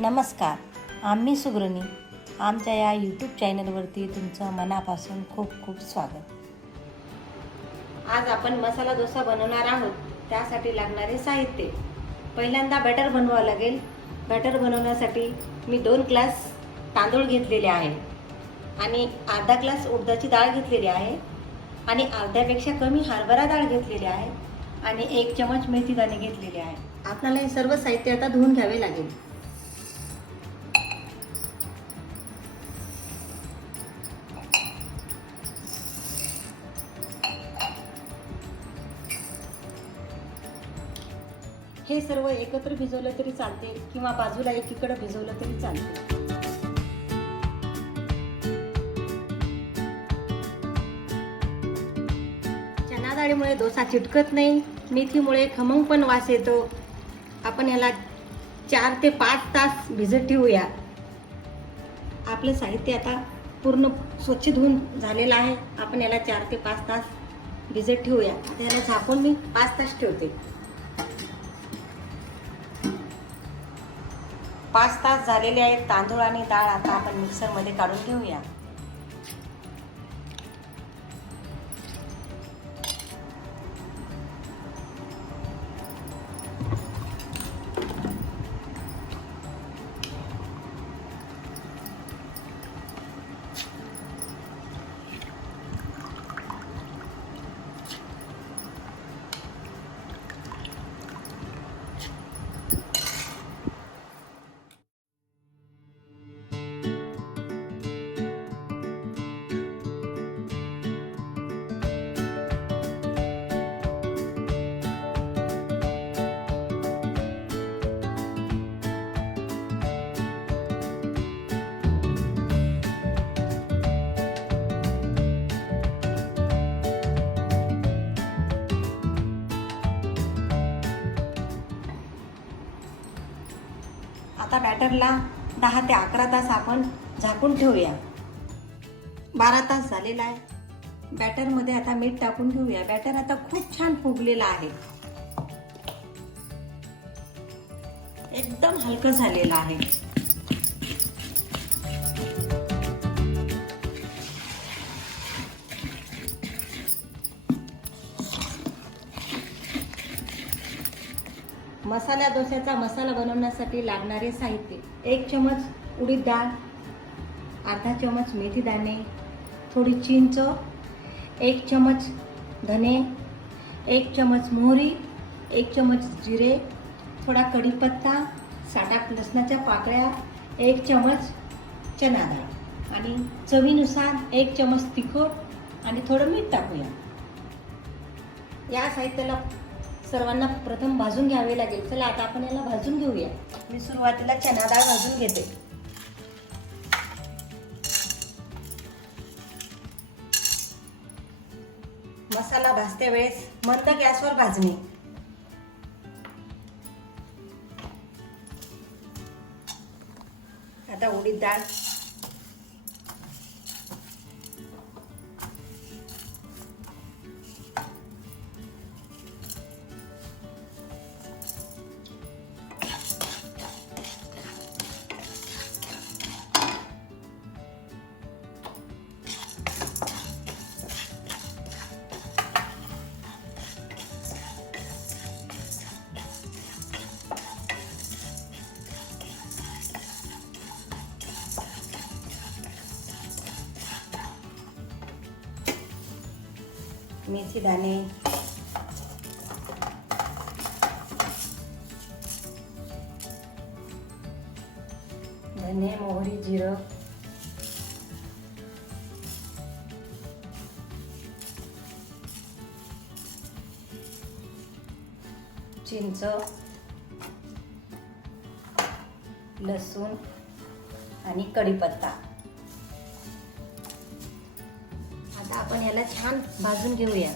नमस्कार. आम्ही सुग्रणी आमच्या या यूट्यूब चॅनलवरती तुमचं मनापासून खूप खूप स्वागत. आज आपण मसाला डोसा बनवणार आहोत. त्यासाठी लागणारे साहित्य. पहिल्यांदा बॅटर बनवावं लागेल. बॅटर बनवण्यासाठी मी 2 ग्लास तांदूळ घेतलेले आहे आणि अर्धा ग्लास उडदाची डाळ घेतलेली आहे आणि अर्ध्यापेक्षा कमी हरभरा डाळ घेतलेली आहे आणि 1 चमच मेथी दाणे घेतलेले आहे. आपल्याला हे सर्व साहित्य आता धुवून घ्यावे लागेल. हे सर्व एकत्र भिजवलं तरी चालते किंवा बाजूला एकीकडे भिजवलं तरी चालते. चणा डाळीमुळे डोसा चिटकत नाही. मेथीमुळे खमंग पण वास येतो. आपण याला 4 ते 5 तास भिजत ठेवूया. आपलं साहित्य आता पूर्ण स्वच्छ धुवून झालेलं आहे. आपण याला 4 ते 5 तास भिजत ठेवूया. आता याला झाकून मी 5 तास ठेवते. 5 तास झालेले आहेत. तांदूळ आणि डाळ आता आपण मिक्सरमध्ये काढून घेऊया. आता बॅटरला 10 ते 11 तास आपण झाकून ठेवूया. 12 तास झालेला आहे. बॅटरमध्ये आता मीठ टाकून घेऊया. बॅटर आता खूप छान फुगलेला आहे. एकदम हलकं झालेलं आहे. मसाला डोस्याचा मसाला बनवण्यासाठी लागणारे साहित्य: 1 चमच उडीद डाळ, अर्धा चमच मेथी दाणे, थोडी चिंच, 1 चमच धने, 1 चमच मोहरी, 1 चमच जिरे, थोडा कढीपत्ता, 7 लसणाच्या पाकळ्या, 1 चमच चणा डाळ आणि चवीनुसार 1 चमच तिखट आणि थोडं मीठ टाकूया. या साहित्याला सर्वांना प्रथम भाजून घ्यावे लागेल. चला आता आपण याला भाजून घेऊया. मी सुरुवातीला चणा डाळ भाजून घेते. मसाला भाजते वेळेस मंद गॅसवर भाजणे. आता उडीद डाळ, मेथी दाणे, धने, मोहरी, जिरं, चिंच, लसूण आणि कढीपत्ता. आता आपण याला छान भाजून घेऊया.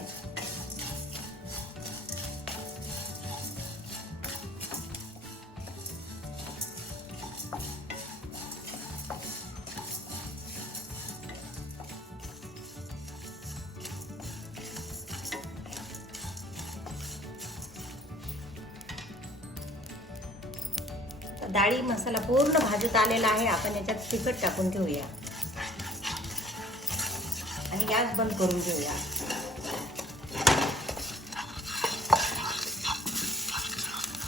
डाळी मसाला पूर्ण भाजत आलेला आहे. आपण याच्यात तिखट टाकून घेऊया आणि गॅस बंद करून घेऊया.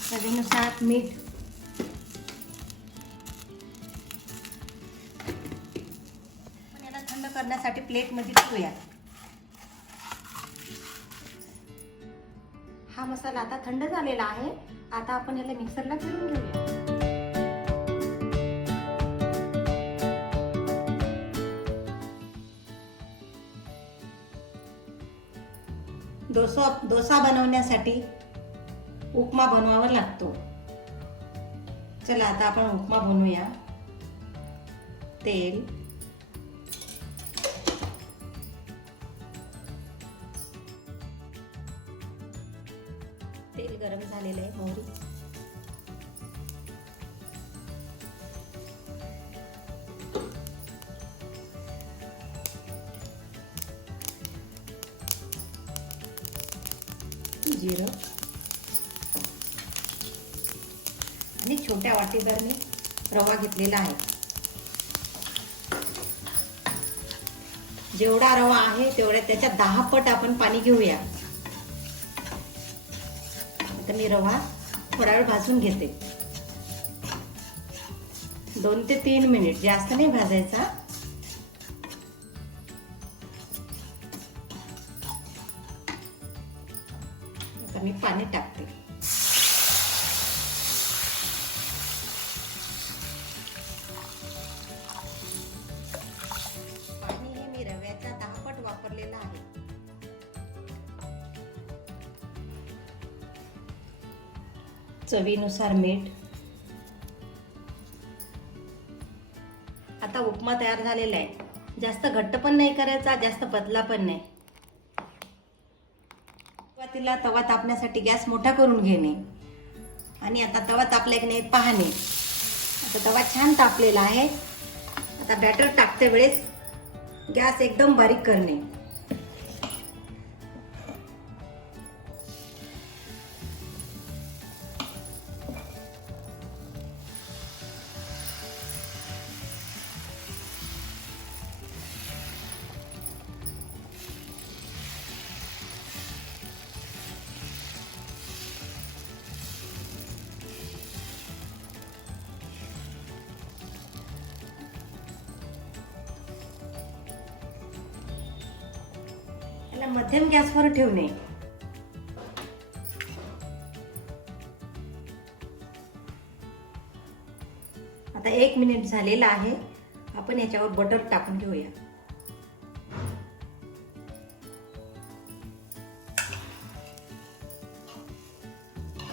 चवीनुसार मीठ, आपण याला थंड करण्यासाठी प्लेटमध्ये ठेवूया. हा मसाला आता थंड झालेला आहे. आता आपण याला मिक्सरला फिरवून घेऊया. डोसा बनवण्यासाठी उपमा बनवावा लागतो. चला आता आपण उपमा बनवूया. तेल, तेल गरम झालेलं आहे. मोहरी, जिरं आणि छोट्या वाटीभर मी रवा घेतलेला आहे. जेवढा रवा आहे तेवढ्या त्याच्या 10 पट आपण पाणी घेऊया. आता मी रवा थोडा वेळ भाजून घेते. 2 ते 3 मिनिट, जास्त नाही भाजायचा. आता मी पाणी टाकते. पाणी हे मी रव्याचा 10 पट वापरलेला आहे. चवीनुसार मीठ. आता उपमा तयार झालेला आहे. जास्त घट्ट पण नाही करायचा, जास्त पतला पण नाही. सुरुवातीला तवा तापण्यासाठी गॅस मोठा करून घेणे आणि आता तवा तापला की नाही पाहणे. आता तवा छान तापलेला आहे. आता बॅटर टाकते वेळेस गॅस एकदम बारीक करणे. याला मध्यम गॅसवर ठेवणे. आता 1 मिनिट झालेला आहे. आपण याच्यावर बटर टाकून घेऊया.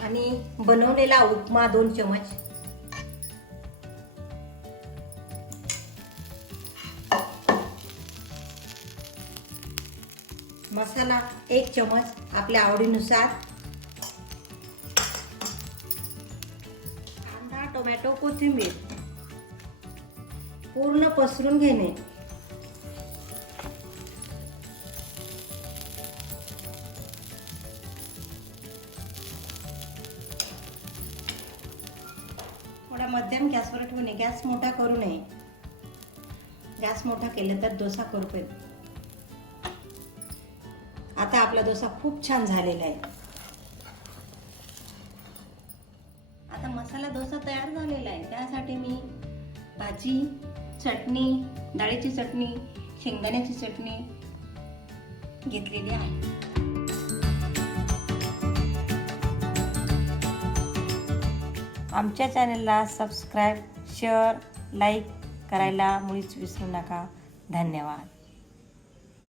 आणि बनवलेला उपमा 2 चमच, मसाला 1 चमच आपल्या आवडीनुसार, कांदा, टोमॅटो, कोथिंबीर पूर्ण पसरून घेणे. थोडा मध्यम गॅसवर ठेवणे. गॅस मोठा करू नये. गॅस मोठा केला तर डोसा करपेल. आता आपला डोसा खूप छान झालेला आहे. आता मसाला डोसा तयार झालेला आहे. त्यासाठी मी भाजी, चटणी, डाळीची चटणी, शेंगदाण्याची चटणी घेतलेली आहे. आमच्या चॅनलला सबस्क्राईब, शेअर, लाईक करायला मुळीच विसरू नका. धन्यवाद.